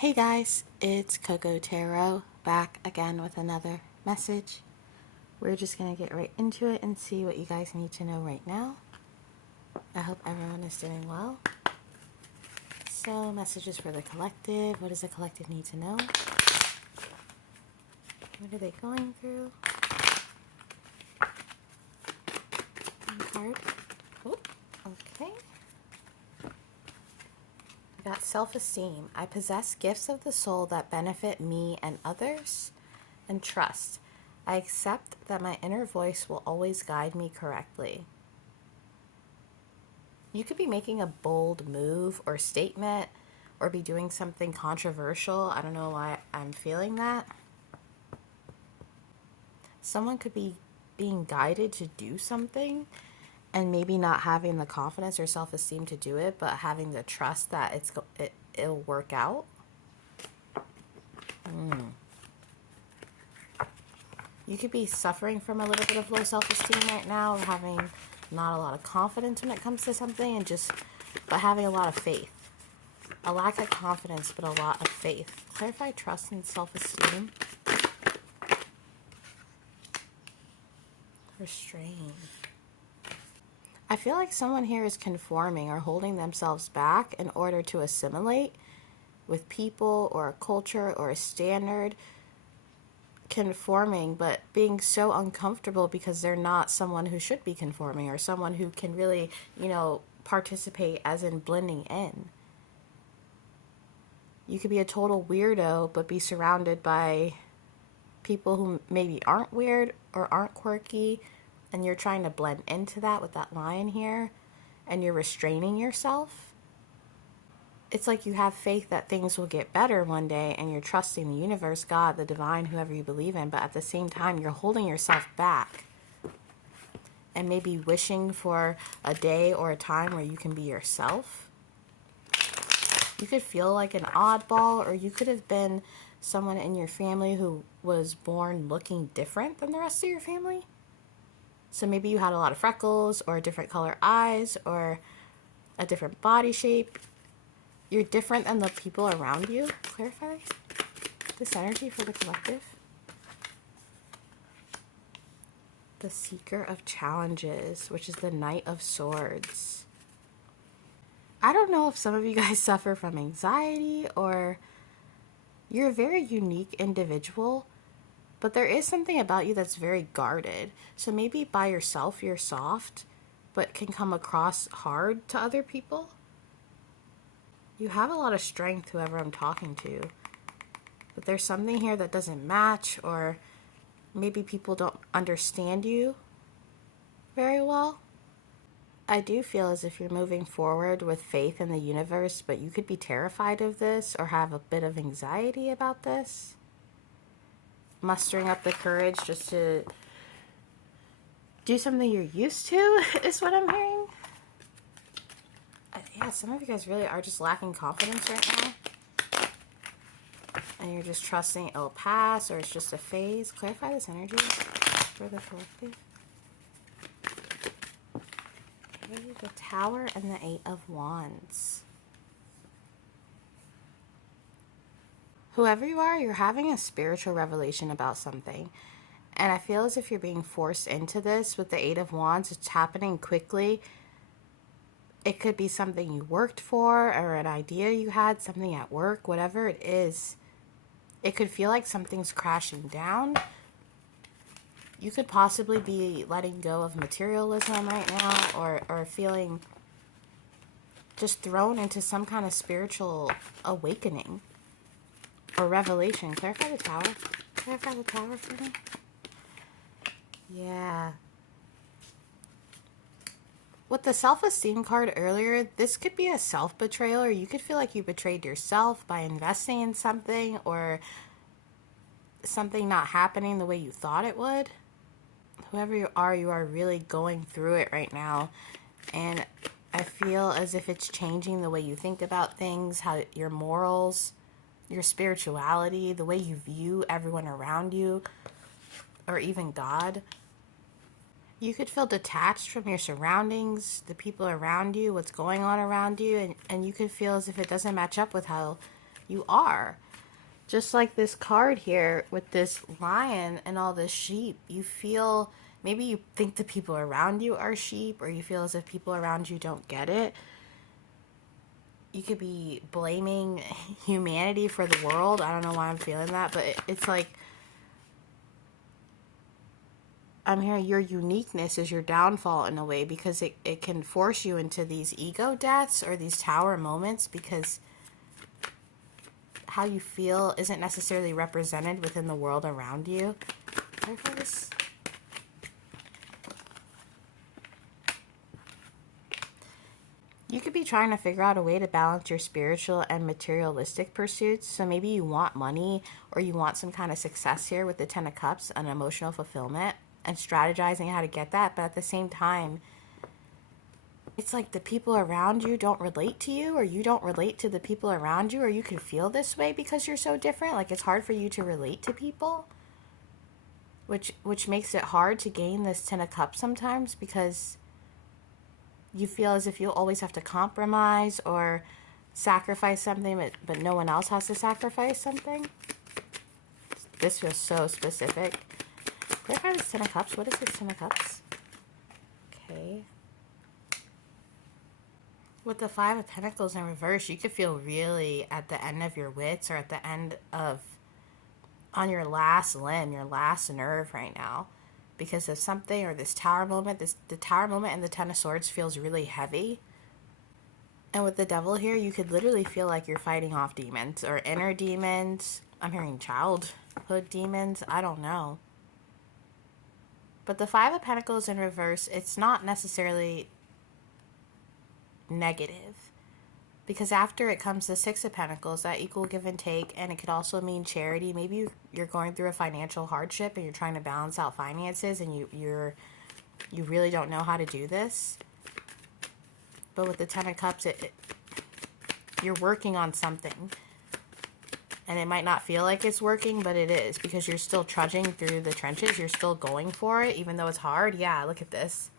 Hey guys, it's Coco Tarot back again with another message. We're just going to get right into it and see what you guys need to know right now. I hope everyone is doing well. So, messages for the collective. What does the collective need to know? What are they going through? One card. Oh, okay. I got self-esteem. I possess gifts of the soul that benefit me and others, and trust. I accept that my inner voice will always guide me correctly. You could be making a bold move or statement or be doing something controversial. I don't know why I'm feeling that. Someone could be being guided to do something and maybe not having the confidence or self-esteem to do it, but having the trust that it'll work out. You could be suffering from a little bit of low self-esteem right now, or having not a lot of confidence when it comes to something, but having a lot of faith. A lack of confidence, but a lot of faith. Clarify trust and self-esteem. Restrain. I feel like someone here is conforming or holding themselves back in order to assimilate with people or a culture or a standard. Conforming, but being so uncomfortable because they're not someone who should be conforming or someone who can really, participate as in blending in. You could be a total weirdo, but be surrounded by people who maybe aren't weird or aren't quirky, and you're trying to blend into that with that lion here, and you're restraining yourself. It's like you have faith that things will get better one day, and you're trusting the universe, God, the divine, whoever you believe in, but at the same time, you're holding yourself back and maybe wishing for a day or a time where you can be yourself. You could feel like an oddball, or you could have been someone in your family who was born looking different than the rest of your family. So maybe you had a lot of freckles or different color eyes or a different body shape. You're different than the people around you. Clarify this energy for the collective. The Seeker of Challenges, which is the Knight of Swords. I don't know if some of you guys suffer from anxiety or you're a very unique individual, but there is something about you that's very guarded. So maybe by yourself you're soft, but can come across hard to other people. You have a lot of strength, whoever I'm talking to. But there's something here that doesn't match, or maybe people don't understand you very well. I do feel as if you're moving forward with faith in the universe, but you could be terrified of this or have a bit of anxiety about this. Mustering up the courage just to do something you're used to is what I'm hearing. Yeah, some of you guys really are just lacking confidence right now. And you're just trusting it'll pass, or it's just a phase. Clarify this energy for the collective. Okay, the Tower and the Eight of Wands. Whoever you are, you're having a spiritual revelation about something. And I feel as if you're being forced into this with the Eight of Wands. It's happening quickly. It could be something you worked for or an idea you had, something at work, whatever it is. It could feel like something's crashing down. You could possibly be letting go of materialism right now, or feeling just thrown into some kind of spiritual awakening or revelation. Clarify the Tower. Clarify the Tower for me. Yeah. With the self-esteem card earlier, this could be a self-betrayal, or you could feel like you betrayed yourself by investing in something or something not happening the way you thought it would. Whoever you are really going through it right now. And I feel as if it's changing the way you think about things, how your morals, your spirituality, the way you view everyone around you, or even God. You could feel detached from your surroundings, the people around you, what's going on around you, and you could feel as if it doesn't match up with how You are. Just like this card here with this lion and all this sheep, you feel, maybe you think the people around you are sheep, or you feel as if people around you don't get it. You could be blaming humanity for the world. I don't know why I'm feeling that, but it's like, I'm hearing your uniqueness is your downfall in a way, because it can force you into these ego deaths or these tower moments, because how you feel isn't necessarily represented within the world around you. You could be trying to figure out a way to balance your spiritual and materialistic pursuits. So maybe you want money, or you want some kind of success here with the Ten of Cups, an emotional fulfillment, and strategizing how to get that. But at the same time, it's like the people around you don't relate to you, or you don't relate to the people around you, or you can feel this way because you're so different. Like, it's hard for you to relate to people, which makes it hard to gain this Ten of Cups sometimes, because you feel as if you always have to compromise or sacrifice something, but no one else has to sacrifice something. This feels so specific. Clarify this Ten of Cups. What is this Ten of Cups? Okay. With the Five of Pentacles in reverse, you could feel really at the end of your wits, or at the end of, on your last limb, your last nerve right now, because of something, or this tower moment. The tower moment and the Ten of Swords feels really heavy. And with the Devil here, you could literally feel like you're fighting off demons, or inner demons. I'm hearing childhood demons. I don't know. But the Five of Pentacles in reverse, it's not necessarily negative, because after it comes the Six of Pentacles, that equal give and take, and it could also mean charity. Maybe you're going through a financial hardship and you're trying to balance out finances, and you really don't know how to do this. But with the Ten of Cups, you're working on something, and it might not feel like it's working, but it is, because you're still trudging through the trenches. You're still going for it, even though it's hard. Yeah, look at this.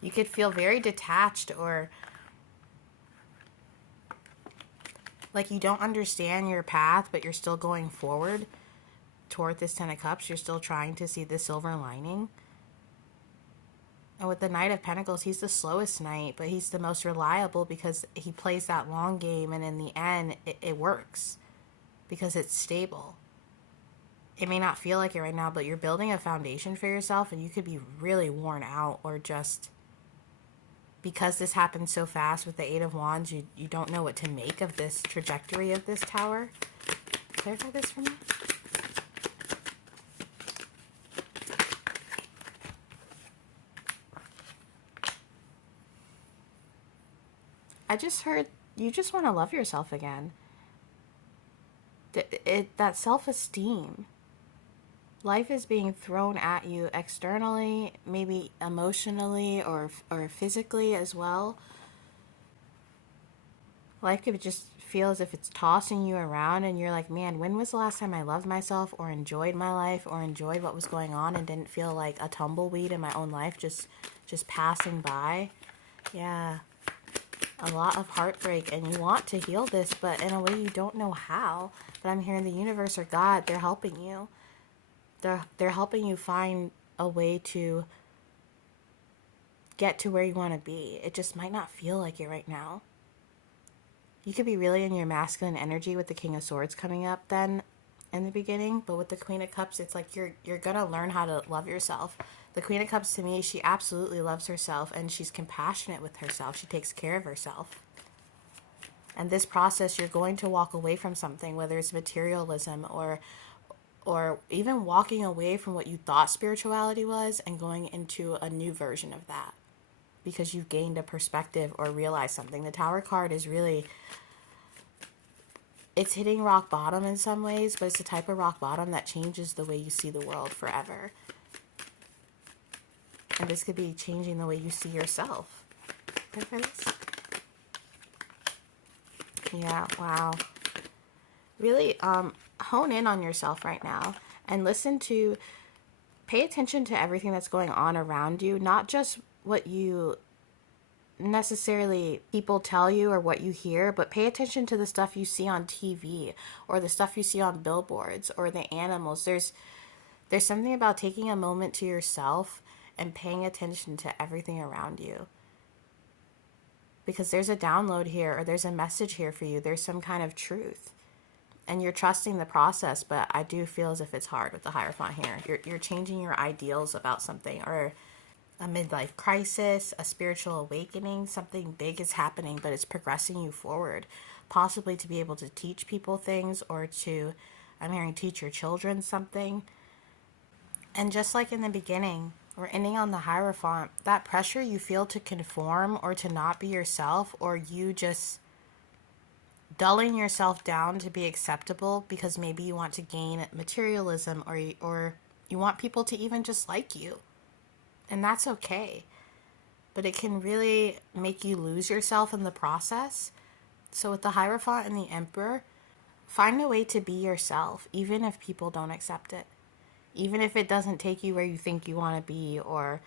You could feel very detached, or like you don't understand your path, but you're still going forward toward this Ten of Cups. You're still trying to see the silver lining. And with the Knight of Pentacles, he's the slowest knight, but he's the most reliable, because he plays that long game, and in the end, it works, because it's stable. It may not feel like it right now, but you're building a foundation for yourself, and you could be really worn out, or just, because this happened so fast with the Eight of Wands, you don't know what to make of this trajectory of this tower. Clarify this for me. I just heard you just want to love yourself again. That self-esteem. Life is being thrown at you externally, maybe emotionally, or physically as well. Life could just feel as if it's tossing you around, and you're like, man, when was the last time I loved myself, or enjoyed my life, or enjoyed what was going on, and didn't feel like a tumbleweed in my own life, just passing by? Yeah. A lot of heartbreak, and you want to heal this, but in a way you don't know how. But I'm hearing the universe or God, they're helping you. They're helping you find a way to get to where you want to be. It just might not feel like it right now. You could be really in your masculine energy with the King of Swords coming up then in the beginning, but with the Queen of Cups, it's like you're gonna learn how to love yourself. The Queen of Cups, to me, she absolutely loves herself, and she's compassionate with herself. She takes care of herself. And this process, you're going to walk away from something, whether it's materialism, or even walking away from what you thought spirituality was, and going into a new version of that, because you've gained a perspective or realized something. The Tower card is really, it's hitting rock bottom in some ways, but it's the type of rock bottom that changes the way you see the world forever. And this could be changing the way you see yourself. Yeah, wow. Really hone in on yourself right now, and pay attention to everything that's going on around you, not just what you necessarily people tell you or what you hear, but pay attention to the stuff you see on TV or the stuff you see on billboards or the animals. There's something about taking a moment to yourself and paying attention to everything around you. Because there's a download here or there's a message here for you. There's some kind of truth. And you're trusting the process, but I do feel as if it's hard with the Hierophant here. You're changing your ideals about something, or a midlife crisis, a spiritual awakening, something big is happening, but it's progressing you forward. Possibly to be able to teach people things, or to, I'm hearing, teach your children something. And just like in the beginning, we're ending on the Hierophant, that pressure you feel to conform or to not be yourself, or you just dulling yourself down to be acceptable because maybe you want to gain materialism, or you want people to even just like you. And that's okay. But it can really make you lose yourself in the process. So with the Hierophant and the Emperor, find a way to be yourself, even if people don't accept it. Even if it doesn't take you where you think you want to be, or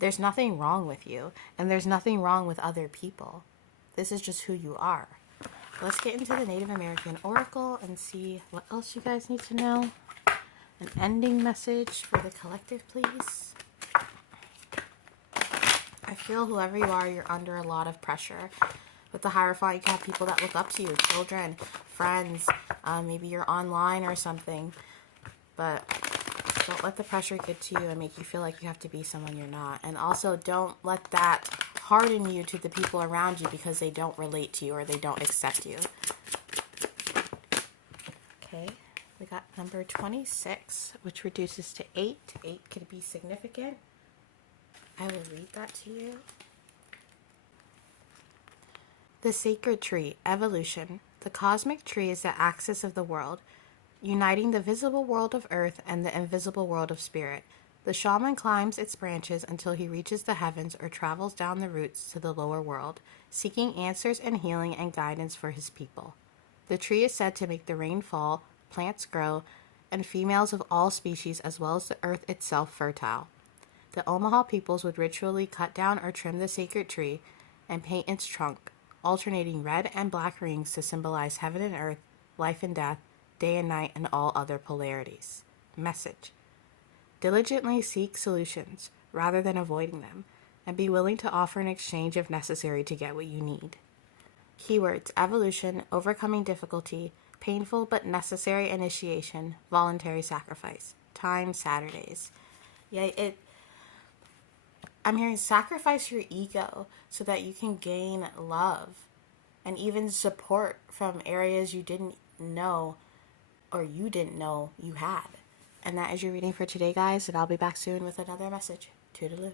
there's nothing wrong with you, and there's nothing wrong with other people. This is just who you are. Let's get into the Native American Oracle and see what else you guys need to know. An ending message for the collective, please. I feel whoever you are, you're under a lot of pressure. With the Hierophant, you can have people that look up to you, children, friends, maybe you're online or something. But don't let the pressure get to you and make you feel like you have to be someone you're not. And also don't let that harden you to the people around you because they don't relate to you or they don't accept you. Okay, we got number 26, which reduces to 8. 8 could be significant. I will read that to you. The sacred tree, evolution. The cosmic tree is the axis of the world, uniting the visible world of earth and the invisible world of spirit. The shaman climbs its branches until he reaches the heavens or travels down the roots to the lower world, seeking answers and healing and guidance for his people. The tree is said to make the rain fall, plants grow, and females of all species as well as the earth itself fertile. The Omaha peoples would ritually cut down or trim the sacred tree and paint its trunk, alternating red and black rings to symbolize heaven and earth, life and death, day and night, and all other polarities. Message: diligently seek solutions rather than avoiding them, and be willing to offer an exchange if necessary to get what you need. Keywords: evolution, overcoming difficulty, painful but necessary initiation, voluntary sacrifice. Time: Saturdays. Yeah, I'm hearing sacrifice your ego so that you can gain love and even support from areas you didn't know or you didn't know you had. And that is your reading for today, guys, and I'll be back soon with another message. Toodaloo.